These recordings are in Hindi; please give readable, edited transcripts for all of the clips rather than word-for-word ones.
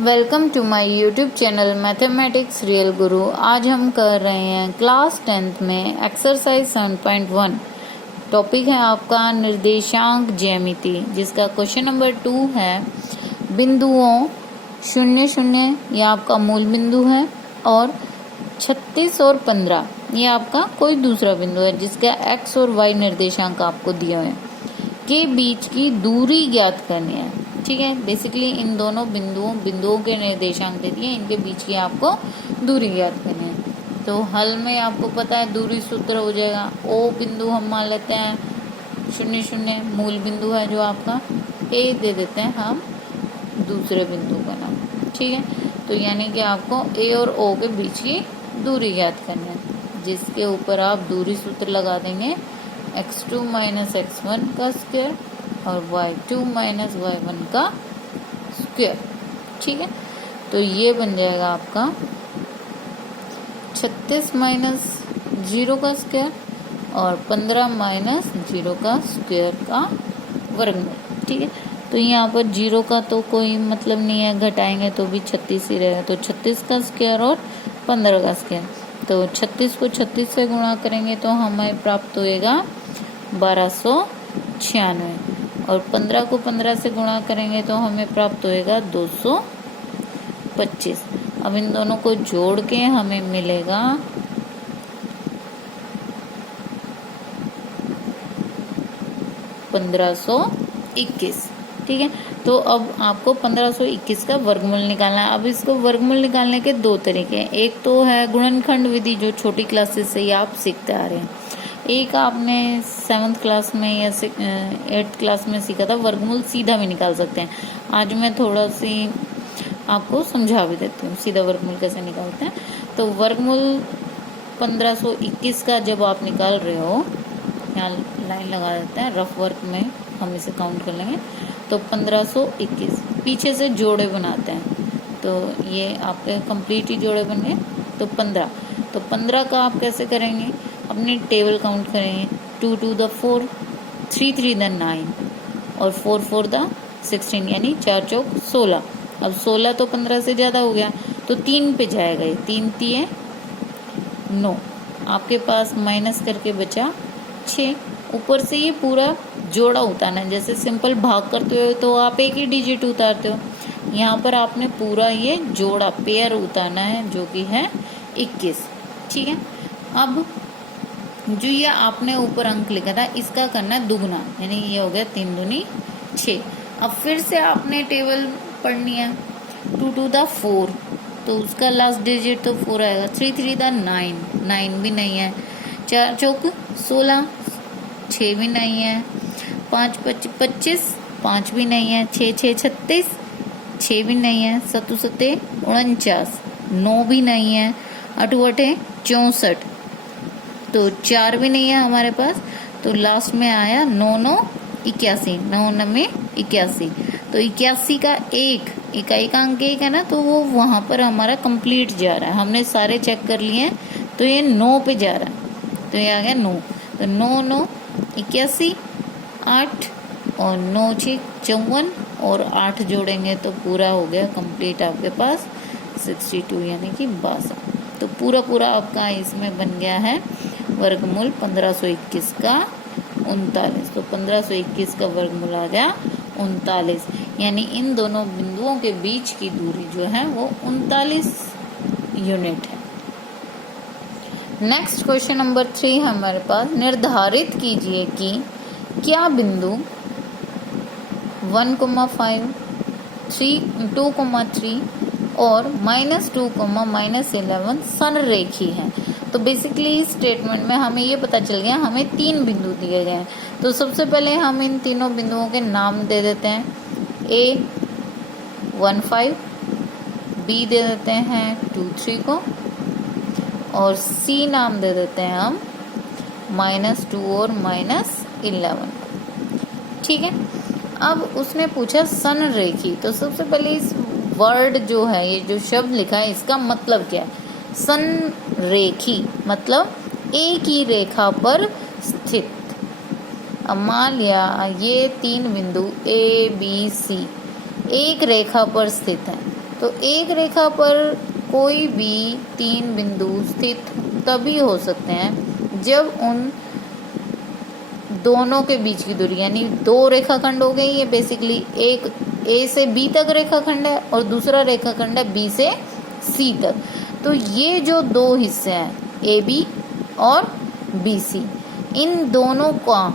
Welcome to my YouTube channel mathematics real guru. आज हम कर रहे हैं क्लास 10th में एक्सरसाइज 7.1। टॉपिक है आपका निर्देशांक ज्यामिति, जिसका क्वेश्चन नंबर 2 है बिंदुओं 0 0 ये आपका मूल बिंदु है और 36 और 15 ये आपका कोई दूसरा बिंदु है जिसका x और y निर्देशांक आपको दिए हुए हैं के बीच की दूरी ज्ञात करनी है। ठीक है, बेसिकली इन दोनों बिंदुओं के निर्देशांक दे दिए, इनके बीच की आपको दूरी ज्ञात करनी है। तो हल में आपको पता है दूरी सूत्र हो जाएगा ओ बिंदु हम मान लेते हैं 0 0 मूल बिंदु है जो आपका, ए दे देते हैं हम दूसरे बिंदु का नाम। ठीक है, तो यानी कि आपको ए और ओ के बीच की दूरी ज्ञात करनी है, जिसके ऊपर आप दूरी सूत्र लगा देंगे x2 माइनस x1 का स्क्वायर और y2 माइनस y1 का स्क्वायर। ठीक है, तो ये बन जाएगा आपका 36 माइनस 0 का स्क्वायर और 15 माइनस 0 का स्क्वायर का वर्गमूल। ठीक है, तो यहाँ पर 0 का तो कोई मतलब नहीं है, घटाएंगे तो भी 36 ही रहेगा। तो 36 का स्क्वायर और 15 का स्क्वायर, तो 36 को 36 से गुणा करेंगे तो हमें प्राप्त होएगा 1296 और 15 को 15 से गुणा करेंगे तो हमें प्राप्त होएगा 225। अब इन दोनों को जोड़ के हमें मिलेगा 1521। ठीक है, तो अब आपको 1521 का वर्गमूल निकालना है। अब इसको वर्गमूल निकालने के दो तरीके हैं। एक तो है गुणनखंड विधि, जो छोटी क्लासेस से ही आप सीखते आ रहे हैं। एक आपने 7th क्लास में या 8th क्लास में सीखा था, वर्गमूल सीधा भी निकाल सकते हैं। आज मैं थोड़ा सी आपको समझा भी देती हूँ सीधा वर्गमूल कैसे निकालते हैं। तो वर्गमूल 1521 का जब आप निकाल रहे हो, यहाँ लाइन लगा देते हैं, रफ वर्क में हम इसे काउंट कर लेंगे। तो 1521 पीछे से जोड़े बनाते हैं, तो ये आपके कंप्लीट ही जोड़े बन गए। तो 15, तो 15 का आप कैसे करेंगे, अपनी टेबल काउंट करेंगे। 2 2 द 4, 3 3 द 9 और 4 4 द 16, यानी 4 चौक 16। अब 16 तो 15 से ज्यादा हो गया, तो 3 पे जाएगा, ये 3 3 9, आपके पास माइनस करके बचा 6। ऊपर से ये पूरा जोड़ा उतारना है। जैसे सिंपल भाग करते हो तो आप एक ही डिजिट उतारते हो, यहाँ पर आपने पूरा ये जोड़ा पेयर उतारना है, जो कि है 21। ठीक है, अब जो ये आपने ऊपर अंक लिखा था इसका करना है दुगना, यानी ये हो गया 3 दूनी 6। अब फिर से आपने टेबल पढ़नी है। 2 2 द 4, तो उसका लास्ट डिजिट तो 4 आएगा। 3 3 द 9, 9 भी नहीं है। 4 चौक 16, 6 भी नहीं है। 5 5 25, 5 भी नहीं है। 6 6 36, 6 भी नहीं है। 7 7 49, 9 भी नहीं है। 8 8 64, तो 4 भी नहीं है हमारे पास। तो लास्ट में आया 9 9 81, 9 9 81। तो 81 का एक इकाई का अंक 1 है ना, तो वो वहां पर हमारा कंप्लीट जा रहा है। हमने सारे चेक कर लिए हैं, तो ये 9 पे जा रहा है, तो ये आ गया 9। तो 9 9 81, 8 और 9 6 54 और 8 जोड़ेंगे तो पूरा हो गया कंप्लीट आपके पास 62, यानी कि 62। तो पूरा आपका इसमें बन गया है वर्गमूल 1521 का 39। तो 1521 का वर्गमूल आ गया 39, यानी इन दोनों बिंदुओं के बीच की दूरी जो है वो 39 यूनिट है। नेक्स्ट क्वेश्चन नंबर 3 हमारे पास, निर्धारित कीजिए कि क्या बिंदु 1, 5, 3, 2, 3 और -2, -11 संरेखी है। तो बेसिकली इस स्टेटमेंट में हमें ये पता चल गया, हमें 3 बिंदु दिए गए हैं। तो सबसे पहले हम इन तीनों बिंदुओं के नाम दे देते हैं। A 1 5, B दे देते हैं 2 3 को, और C नाम दे देते हैं हम -2 और -11। ठीक है, अब उसने पूछा संरेखी, तो सबसे पहले इस वर्ड जो है, ये जो शब्द लिखा है, इसका मतलब क्या है। संरेखी मतलब एक ही रेखा पर स्थित। अब मान लिया ये 3 बिंदु A B C एक रेखा पर स्थित है, तो एक रेखा पर कोई भी 3 बिंदु स्थित तभी हो सकते हैं जब उन दोनों के बीच की दूरी, यानी 2 रेखाखंड हो गए, ये बेसिकली एक ए से बी तक रेखाखंड है और दूसरा रेखाखंड है बी से सी तक। तो ये जो 2 हिस्से हैं ए बी और बी सी, इन दोनों का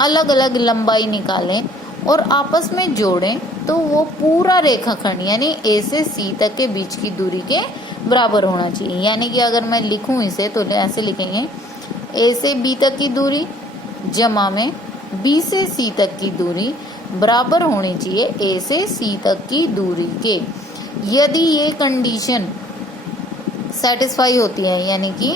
अलग अलग लंबाई निकालें और आपस में जोड़ें तो वो पूरा रेखाखंड यानी ए से सी तक के बीच की दूरी के बराबर होना चाहिए। यानी कि अगर मैं लिखूं इसे तो ऐसे लिखेंगे, ए से बी तक की दूरी जमा में बी से सी तक की दूरी बराबर होनी चाहिए ए से सी तक की दूरी के। यदि ये कंडीशन सेटिस्फाई होती है, यानी कि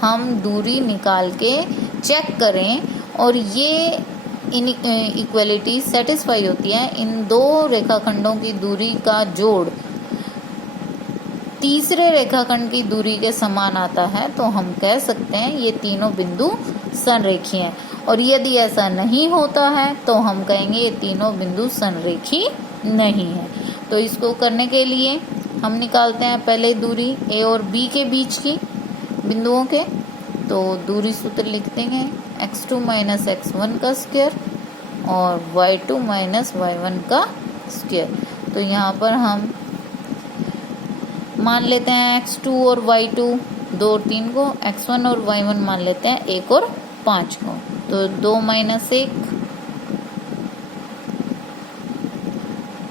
हम दूरी निकाल के चेक करें और ये इक्वलिटी सेटिस्फाई होती है, इन 2 रेखाखंडों की दूरी का जोड़ तीसरे रेखाखंड की दूरी के समान आता है, तो हम कह सकते हैं ये तीनों बिंदु संरेखीय हैं। और यदि ऐसा नहीं होता है तो हम कहेंगे ये तीनों बिंदु संरेखी नहीं है। तो इसको करने के लिए हम निकालते हैं पहले दूरी ए और बी के बीच की बिंदुओं के। तो दूरी सूत्र लिख देंगे x2 माइनस x1 का स्क्वायर और y2 माइनस y1 का स्क्वायर। तो यहाँ पर हम मान लेते हैं x2 और y2 2 और 3 को, x1 और y1 मान लेते हैं 1 और 5 को। तो 2 माइनस 1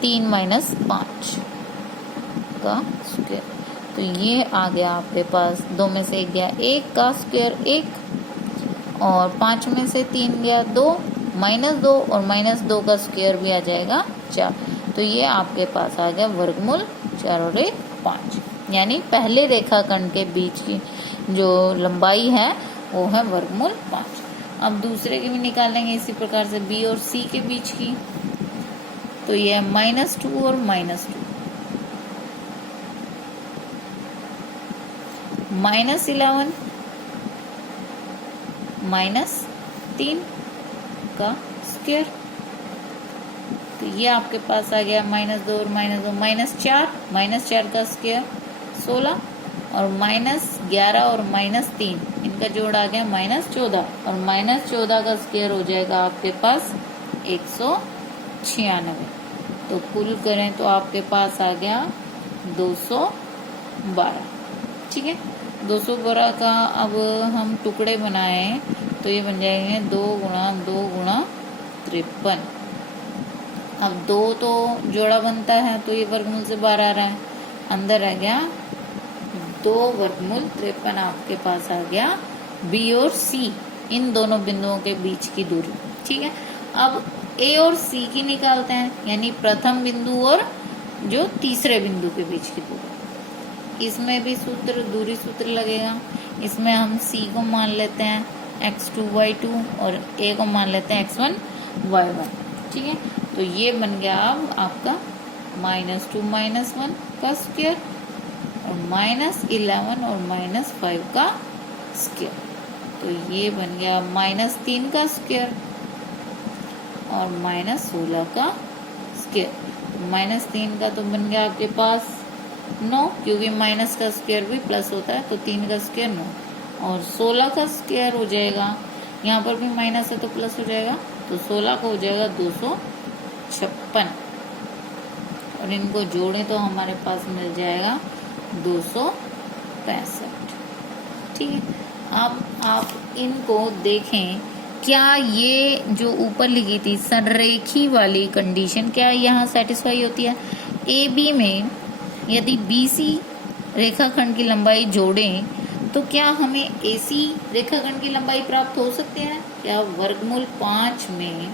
3 माइनस 5 का स्क्वायर। तो ये आ गया आपके पास, 2 में से 1 गया 1 का स्क्वायर 1 और 5 में से 3 गया 2 माइनस 2 और माइनस 2 का स्क्वायर भी आ जाएगा 4। तो ये आपके पास आ गया वर्गमूल 4 और 1 5। यानी पहले रेखाखंड के बीच की जो लंबाई है वो है वर्गमूल 5। अब दूसरे की भी निकालेंगे इसी प्रकार से बी और सी के बीच की। तो ये है -2 और -2, -11 -3 का स्क्वायर। तो ये आपके पास आ गया -2 और -2 -4 का स्क्वायर 16 और -11 और -3 इनका जोड़ आ गया -14 और -14 का स्क्वायर हो जाएगा आपके पास 196। तो कुल करें तो आपके पास आ गया 212। ठीक है, 212 का अब हम टुकड़े बनाए तो ये बन जाएंगे 2 गुणा 2 गुणा 53। अब 2 तो जोड़ा बनता है तो ये वर्गमूल से बाहर आ रहा है, अंदर आ गया 2 वर्गमूल 53 आपके पास आ गया बी और सी इन दोनों बिंदुओं के बीच की दूरी। ठीक है, अब ए और सी की निकालते हैं, यानी प्रथम बिंदु और जो तीसरे बिंदु के बीच की दूरी। इसमें भी सूत्र दूरी सूत्र लगेगा। इसमें हम सी को मान लेते हैं x2 y2 और ए को मान लेते हैं x1 y1। ठीक है, तो ये बन गया अब आपका -2 -1 का स्क्वायर और -11 और -5 का स्क्वायर। तो ये बन गया -3 का स्क्वायर और -16 का स्क्वायर। -3 का तो बन गया आपके पास 9, क्योंकि माइनस का स्क्वायर भी प्लस होता है, तो 3 का स्क्वायर 9 और 16 का स्क्वायर हो जाएगा, यहाँ पर भी माइनस है तो प्लस हो जाएगा, तो 16 का हो जाएगा 256 और इनको जोड़ें तो हमारे पास मिल जाएगा 265। ठीक है, अब आप इनको देखें, क्या ये जो ऊपर लिखी थी संरेखी वाली कंडीशन क्या यहाँ सेटिस्फाई होती है? ए बी में यदि बी सी रेखाखंड की लंबाई जोड़ें तो क्या हमें ए सी रेखाखंड की लंबाई प्राप्त हो सकती है? क्या वर्गमूल 5 में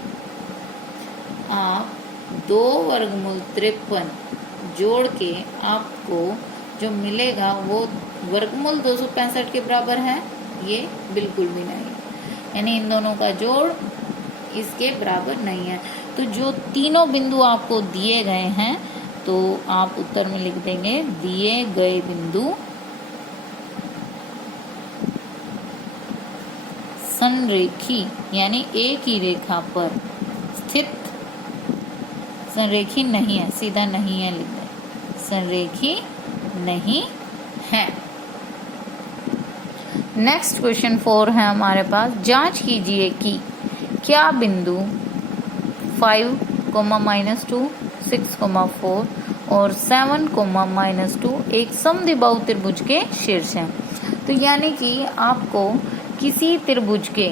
आप 2 वर्गमूल 53 जोड़ के आपको जो मिलेगा वो वर्गमूल 265 के बराबर है? ये बिल्कुल भी नहीं, यानी इन दोनों का जोड़ इसके बराबर नहीं है। तो जो तीनों बिंदु आपको दिए गए हैं तो आप उत्तर में लिख देंगे दिए गए बिंदु संरेखी, यानी एक ही रेखा पर स्थित संरेखी नहीं है, सीधा नहीं है लिख दें, संरेखी नहीं है। नेक्स्ट क्वेश्चन 4 है हमारे पास, जांच कीजिए कि क्या बिंदु 5, -2, 6, 4 और 7, -2 एक समद्विबाहु त्रिभुज के शीर्ष हैं। तो यानी कि आपको किसी त्रिभुज के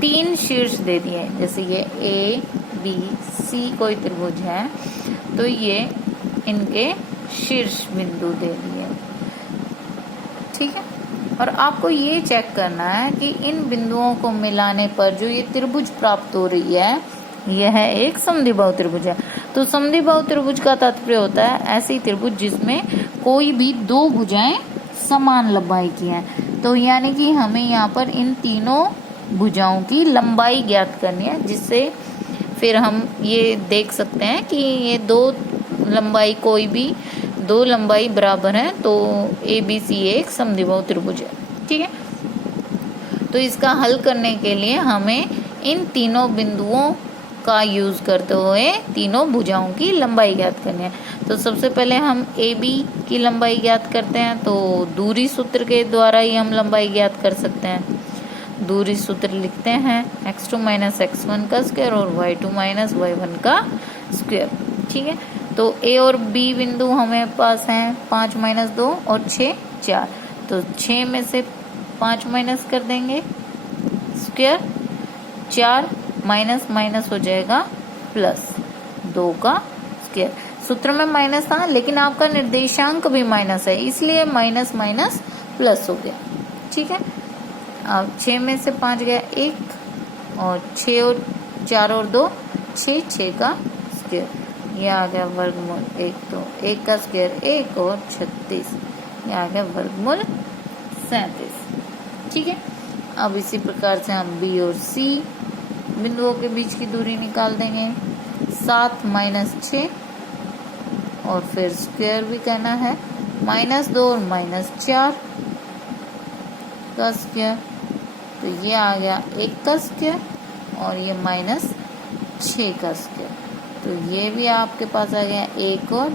3 शीर्ष दे दिए, जैसे ये A, B, C कोई त्रिभुज है तो ये इनके शीर्ष बिंदु दे दिए, ठीक है। और आपको ये चेक करना है कि इन बिंदुओं को मिलाने पर जो ये त्रिभुज प्राप्त हो रही है यह एक समद्विबाहु त्रिभुज है। तो समद्विबाहु त्रिभुज का तात्पर्य होता है ऐसी त्रिभुज जिसमें कोई भी 2 भुजाएं समान लंबाई की हैं। तो यानी कि हमें यहाँ पर इन तीनों भुजाओं की लंबाई ज्ञात करनी है, जिससे फिर हम ये देख सकते हैं कि ये 2 लंबाई कोई भी 2 लंबाई बराबर है तो ABC एक समद्विबाहु त्रिभुज है, ठीक है। तो इसका हल करने के लिए हमें इन तीनों बिंदुओं का यूज करते हुए तीनों भुजाओं की लंबाई ज्ञात करनी है। तो सबसे पहले हम AB की लंबाई ज्ञात करते हैं, तो दूरी सूत्र के द्वारा ही हम लंबाई ज्ञात कर सकते हैं। दूरी सूत्र लिखते हैं x2 - x1 का स्क्वायर और y2 - y1 का स्क्वायर, ठीक है। तो A और B बिंदु हमें पास हैं 5 - 2 और 6, 4। तो 6 में से 5 माइनस कर देंगे स्क्वायर, 4 माइनस माइनस हो जाएगा प्लस 2 का स्क्वायर। सूत्र में माइनस था लेकिन आपका निर्देशांक भी माइनस है, इसलिए माइनस माइनस प्लस हो गया, ठीक है। अब 6 में से 5 गया 1 और 6 और 4 और 2 6 का स्क्वायर, ये आ गया वर्गमूल 1। तो 1 का स्क्वायर 1 और 36, ये आ गया वर्गमूल 37, ठीक है। अब इसी प्रकार से हम B और C बिंदुओं के बीच की दूरी निकाल देंगे, 7 - 6 और फिर स्क्वायर भी करना है, -2 और -4 का स्क्वायर। तो ये आ गया 1 का स्क्वायर और ये -6 का स्क्वायर। तो ये भी आपके पास आ गया 1 और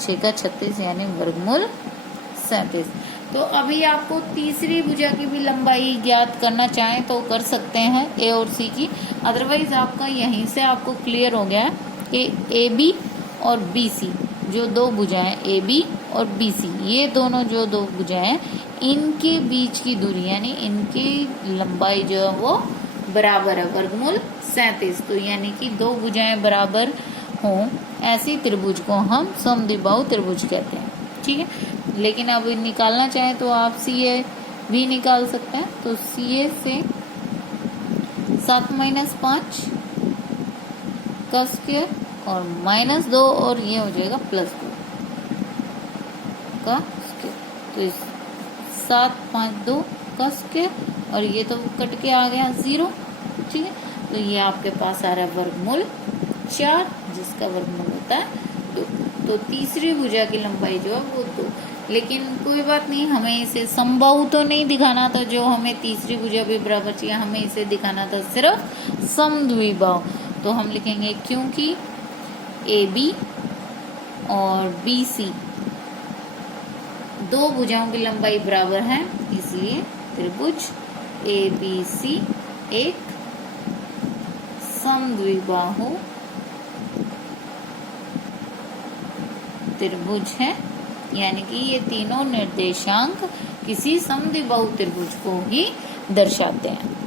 6 का 36 यानी वर्गमूल 37। तो अभी आपको तीसरी भुजा की भी लंबाई ज्ञात करना चाहें तो कर सकते हैं A और C की, अदरवाइज आपका यहीं से आपको क्लियर हो गया कि AB और BC जो 2 भुजाएं AB और BC ये दोनों जो 2 भुजाएं हैं इनके बीच की दूरी यानी इनकी लंबाई जो है वो बराबर है वर्गमूल 37। तो यानी कि 2 भुजाएं बराबर हों ऐसी त्रिभुज को हम समद्विबाहु त्रिभुज कहते हैं, ठीक है। लेकिन अब निकालना चाहें तो आप CA भी निकाल सकते हैं। तो CA से 7 - 5 का स्क्वायर और -2 और ये हो जाएगा +2 का स्क्वायर। तो इस 7 - 5 2 का स्क्वायर और ये तो कट के आ गया 0, ठीक है। तो ये आपके पास आ रहा है वर्गमूल 4 जिसका वर्गमूल होता है 2। तो तीसरी भुजा की लंबाई जो है वो 2। लेकिन कोई बात नहीं, हमें इसे समबाहु तो नहीं दिखाना था, जो हमें तीसरी भुजा भी बराबर चाहिए, हमें इसे दिखाना था सिर्फ समद्विबाहु। तो हम लिखेंगे क्योंकि AB और BC 2 भुजाओं की लंबाई बराबर है इसलिए त्रिभुज ABC एक समद्विबाहु त्रिभुज है, यानी कि ये तीनों निर्देशांक किसी समद्विबाहु त्रिभुज को ही दर्शाते हैं।